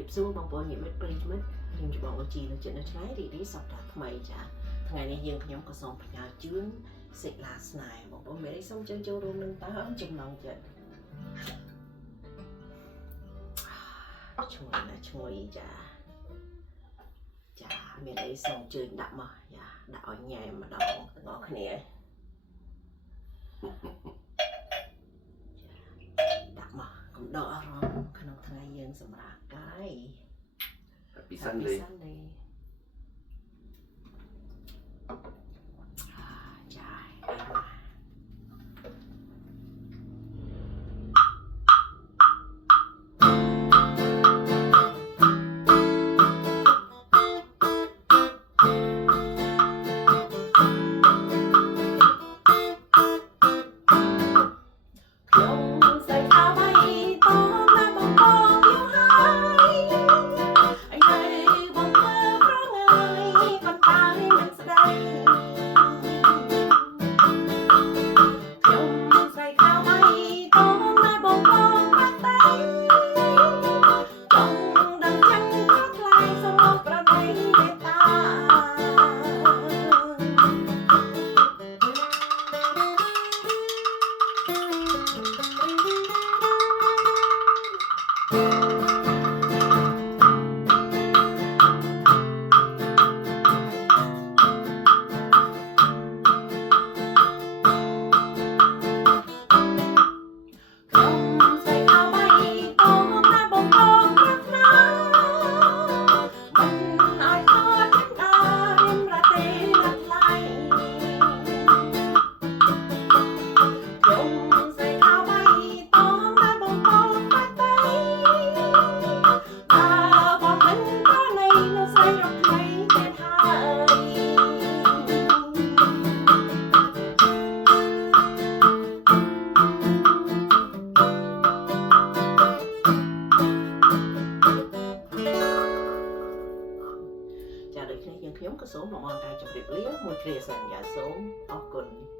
រៀបសួរបងប្អូនញាតិមិត្តប្រិយមិត្តខ្ញុំជាបងអូជីនៅចិត្តនៅថ្ងៃរីករាយសប្តាហ៍ថ្មីចាថ្ងៃនេះយើងខ្ញុំក៏សូមផ្ញើជូនសិលាស្នេហ៍បងប្អូនមេរីសូមចូលរួមនឹងតើចំណងចិត្តឈ្ងុយណាឈ្ងុយចាមេរីសូមជើញដាក់មកចាដាក់ឲ្យញ៉ែម្ដងទាំងអស់គ្នាដាក់មកកុំដកអារម្មណ៍ក្នុងថ្ងៃយើងសម្រាប់កាយ Happy Sunday. Chào được những nhóm có số một ngón tay trong việc liếc một kia sàn nhà số ốc quần